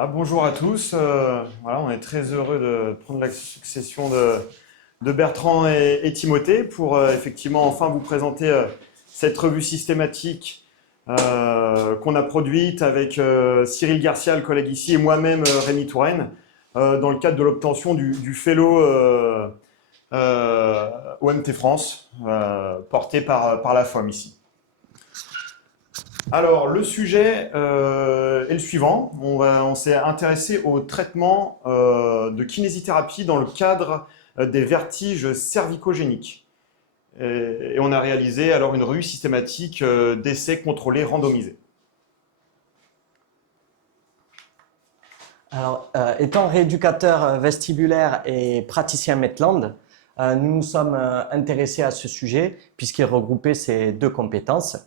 Voilà, bonjour à tous. Voilà, on est très heureux de prendre la succession de Bertrand et Timothée pour effectivement enfin vous présenter cette revue systématique qu'on a produite avec Cyril Garcia, le collègue ici, et moi-même Rémi Touraine, dans le cadre de l'obtention du fellow OMT France, porté par la FOM ici. Alors, le sujet est le suivant. On s'est intéressé au traitement de kinésithérapie dans le cadre des vertiges cervicogéniques. Et on a réalisé alors une revue systématique d'essais contrôlés randomisés. Alors, étant rééducateur vestibulaire et praticien Medland, nous nous sommes intéressés à ce sujet puisqu'il regroupait ces deux compétences.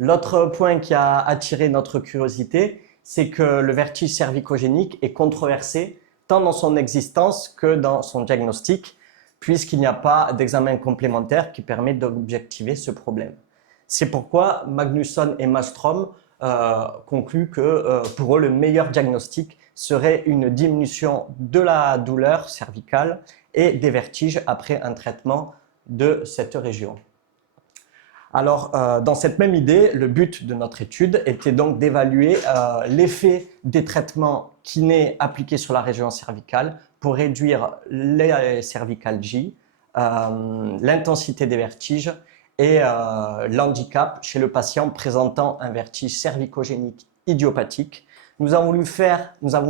L'autre point qui a attiré notre curiosité, c'est que le vertige cervicogénique est controversé tant dans son existence que dans son diagnostic, puisqu'il n'y a pas d'examen complémentaire qui permet d'objectiver ce problème. C'est pourquoi Magnusson et Mastrom concluent que pour eux, le meilleur diagnostic serait une diminution de la douleur cervicale et des vertiges après un traitement de cette région. Alors, dans cette même idée, le but de notre étude était donc d'évaluer l'effet des traitements kinés appliqués sur la région cervicale pour réduire les cervicalgies, l'intensité des vertiges et l'handicap chez le patient présentant un vertige cervicogénique idiopathique. Nous avons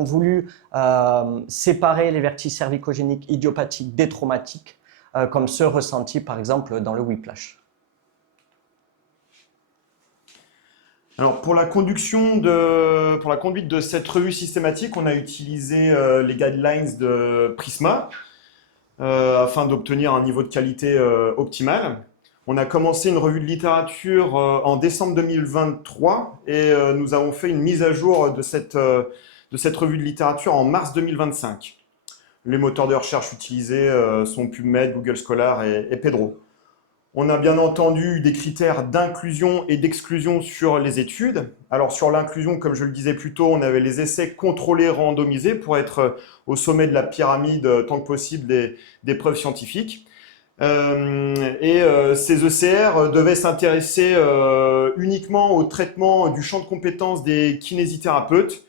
voulu séparer les vertiges cervicogéniques idiopathiques des traumatiques, comme ceux ressentis par exemple dans le whiplash. Alors, pour la conduite de cette revue systématique, on a utilisé les guidelines de Prisma afin d'obtenir un niveau de qualité optimal. On a commencé une revue de littérature en décembre 2023 et nous avons fait une mise à jour de cette revue de littérature en mars 2025. Les moteurs de recherche utilisés sont PubMed, Google Scholar et Pedro. On a bien entendu des critères d'inclusion et d'exclusion sur les études. Alors sur l'inclusion, comme je le disais plus tôt, on avait les essais contrôlés randomisés pour être au sommet de la pyramide tant que possible des preuves scientifiques. Ces ECR devaient s'intéresser uniquement au traitement du champ de compétences des kinésithérapeutes.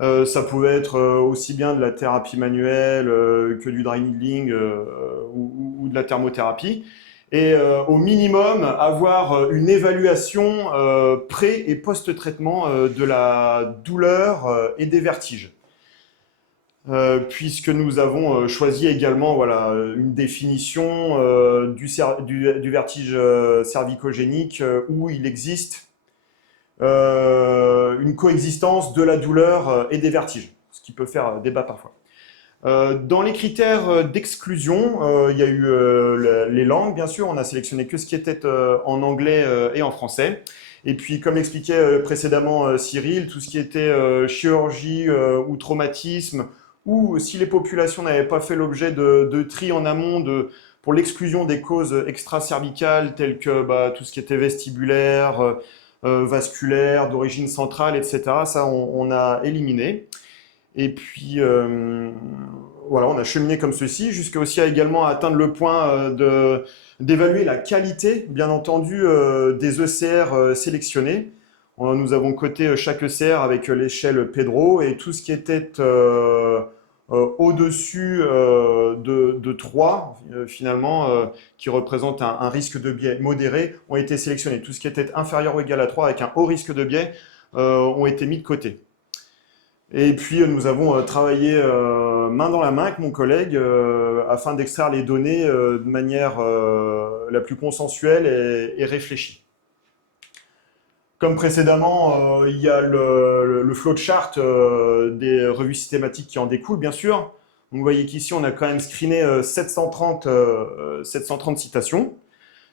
Ça pouvait être aussi bien de la thérapie manuelle que du dry needling ou de la thermothérapie. Et au minimum, avoir une évaluation pré- et post-traitement de la douleur et des vertiges. Puisque nous avons choisi également voilà, une définition du vertige cervicogénique où il existe une coexistence de la douleur et des vertiges, ce qui peut faire débat parfois. Dans les critères d'exclusion, il y a eu les langues, bien sûr. On a sélectionné que ce qui était en anglais et en français. Et puis, comme l'expliquait précédemment Cyril, tout ce qui était chirurgie ou traumatisme, ou si les populations n'avaient pas fait l'objet de tri en amont pour l'exclusion des causes extracervicales, telles que tout ce qui était vestibulaire, vasculaire, d'origine centrale, etc., ça, on a éliminé. Et puis, voilà, on a cheminé comme ceci, jusqu'à aussi également atteindre le point d'évaluer la qualité, bien entendu, des ECR sélectionnés. Nous avons coté chaque ECR avec l'échelle Pedro et tout ce qui était au-dessus de 3, finalement, qui représente un risque de biais modéré, ont été sélectionnés. Tout ce qui était inférieur ou égal à 3 avec un haut risque de biais ont été mis de côté. Et puis nous avons travaillé main dans la main avec mon collègue afin d'extraire les données de manière la plus consensuelle et réfléchie. Comme précédemment, il y a le flowchart des revues systématiques qui en découlent, bien sûr. Vous voyez qu'ici, on a quand même screené 730 citations,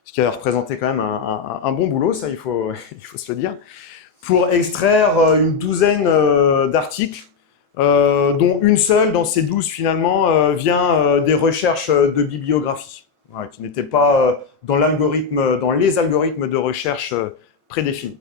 ce qui a représenté quand même un bon boulot, ça, il faut se le dire, pour extraire une douzaine d'articles, dont une seule dans ces 12 finalement vient des recherches de bibliographie, voilà, qui n'étaient pas dans les algorithmes de recherche prédéfinis.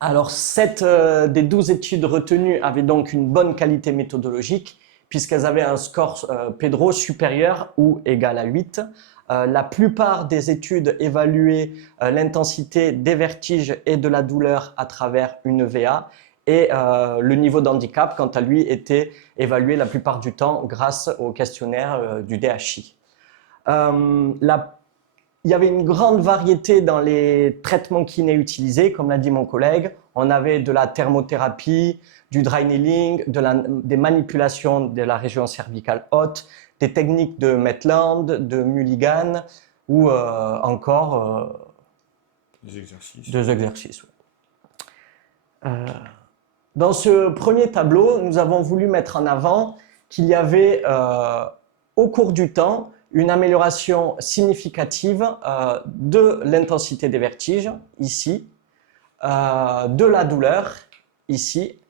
Alors, 7 des 12 études retenues avaient donc une bonne qualité méthodologique, puisqu'elles avaient un score PEDRO supérieur ou égal à 8. La plupart des études évaluaient l'intensité des vertiges et de la douleur à travers une EVA, et le niveau d'handicap, quant à lui, était évalué la plupart du temps grâce au questionnaire du DHI. Il y avait une grande variété dans les traitements kinés utilisés, comme l'a dit mon collègue. On avait de la thermothérapie, du dry needling, des manipulations de la région cervicale haute, des techniques de Maitland, de Mulligan ou encore Des exercices. des exercices. Dans ce premier tableau, nous avons voulu mettre en avant qu'il y avait au cours du temps une amélioration significative de l'intensité des vertiges, ici, de la douleur, ici,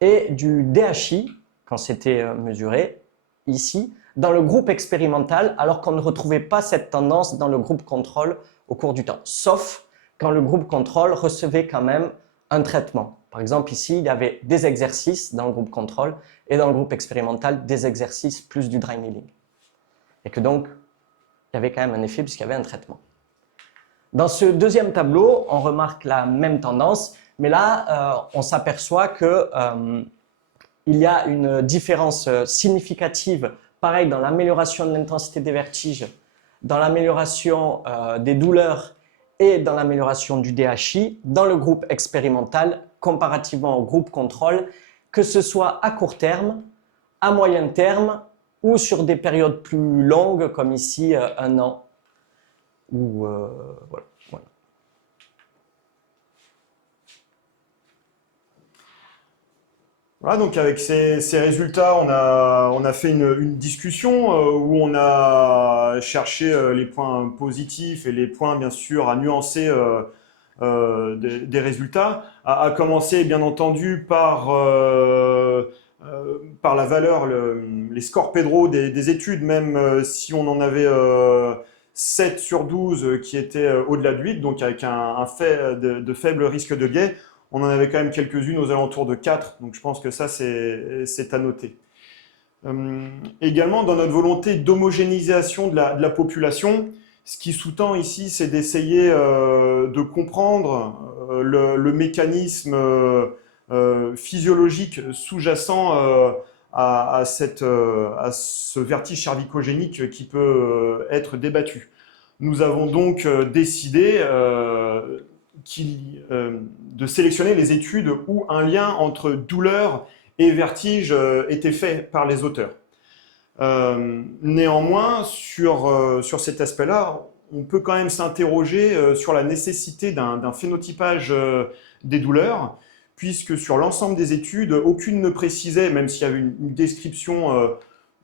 et du DHI, quand c'était mesuré, ici, dans le groupe expérimental, alors qu'on ne retrouvait pas cette tendance dans le groupe contrôle au cours du temps, sauf quand le groupe contrôle recevait quand même un traitement. Par exemple, ici, il y avait des exercices dans le groupe contrôle et dans le groupe expérimental, des exercices plus du dry needling. Et que donc, il y avait quand même un effet puisqu'il y avait un traitement. Dans ce deuxième tableau, on remarque la même tendance, mais là, on s'aperçoit qu'il y a une différence significative, pareil, dans l'amélioration de l'intensité des vertiges, dans l'amélioration des douleurs et dans l'amélioration du DHI, dans le groupe expérimental, comparativement au groupe contrôle, que ce soit à court terme, à moyen terme, ou sur des périodes plus longues, comme ici, 1 an. Ou, voilà. Voilà, donc avec ces résultats, on a fait une discussion où on a cherché les points positifs et les points, bien sûr, à nuancer des résultats, à commencer, bien entendu, par la valeur, les scores PEDRO des études, même si on en avait 7 sur 12 qui étaient au-delà de 8, donc avec un fait de faible risque de biais. On en avait quand même quelques-unes aux alentours de 4, donc je pense que ça, c'est à noter. Également, dans notre volonté d'homogénéisation de la population, ce qui sous-tend ici, c'est d'essayer de comprendre le mécanisme physiologique sous-jacent à ce vertige cervicogénique qui peut être débattu. Nous avons donc décidé de sélectionner les études où un lien entre douleur et vertige était fait par les auteurs. Néanmoins, sur cet aspect-là, on peut quand même s'interroger sur la nécessité d'un phénotypage des douleurs, puisque sur l'ensemble des études, aucune ne précisait, même s'il y avait une description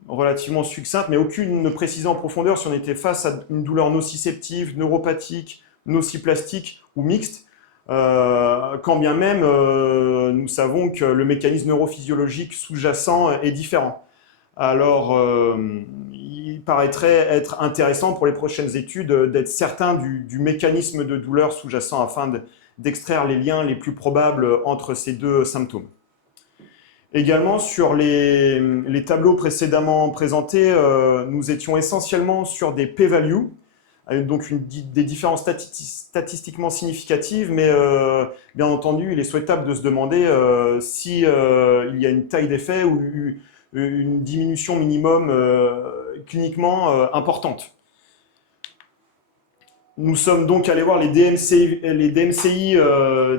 relativement succincte, mais aucune ne précisait en profondeur si on était face à une douleur nociceptive, neuropathique, nociplastique ou mixte, quand bien même nous savons que le mécanisme neurophysiologique sous-jacent est différent. Alors, il paraîtrait être intéressant pour les prochaines études d'être certain du mécanisme de douleur sous-jacent afin d'extraire les liens les plus probables entre ces deux symptômes. Également, sur les tableaux précédemment présentés, nous étions essentiellement sur des p-values, donc des différences statistiquement significatives, mais bien entendu, il est souhaitable de se demander si il y a une taille d'effet ou une diminution minimum cliniquement importante. Nous sommes donc allés voir les DMCI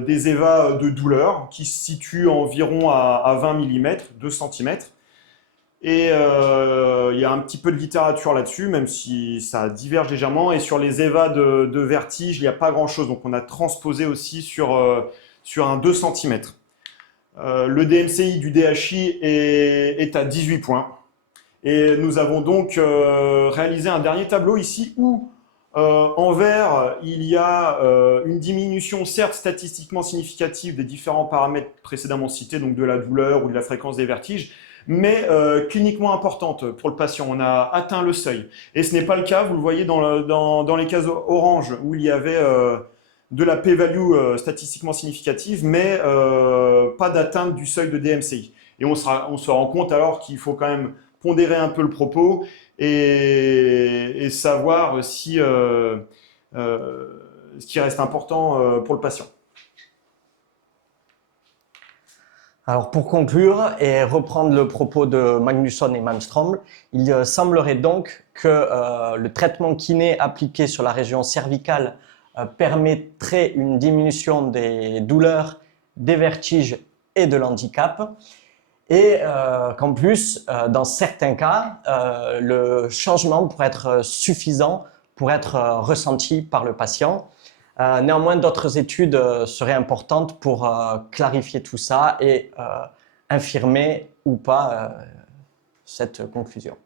des EVA de douleur, qui se situent environ à 20 mm, 2 cm. Et il y a un petit peu de littérature là-dessus, même si ça diverge légèrement. Et sur les EVA de vertige, il n'y a pas grand-chose. Donc on a transposé aussi sur un 2 cm. Le DMCI du DHI est à 18 points. Et nous avons donc réalisé un dernier tableau ici où, en vert, il y a une diminution certes statistiquement significative des différents paramètres précédemment cités, donc de la douleur ou de la fréquence des vertiges, mais cliniquement importante pour le patient. On a atteint le seuil. Et ce n'est pas le cas, vous le voyez dans les cases oranges, où il y avait de la p-value statistiquement significative, mais pas d'atteinte du seuil de DMCI. Et on se rend compte alors qu'il faut quand même pondérer un peu le propos et savoir si ce qui reste important pour le patient. Alors pour conclure et reprendre le propos de Magnusson et Malmström, il semblerait donc que le traitement kiné appliqué sur la région cervicale permettrait une diminution des douleurs, des vertiges et de l'handicap. Et qu'en plus, dans certains cas, le changement pourrait être suffisant pour être ressenti par le patient. Néanmoins, d'autres études seraient importantes pour clarifier tout ça et infirmer ou pas cette conclusion.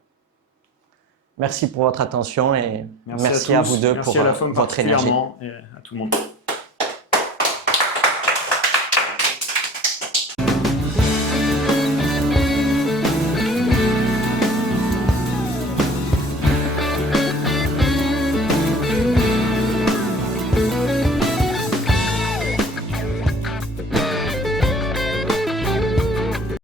Merci pour votre attention et merci à vous deux pour merci à la FOM votre énergie. particulièrement et à tout le monde.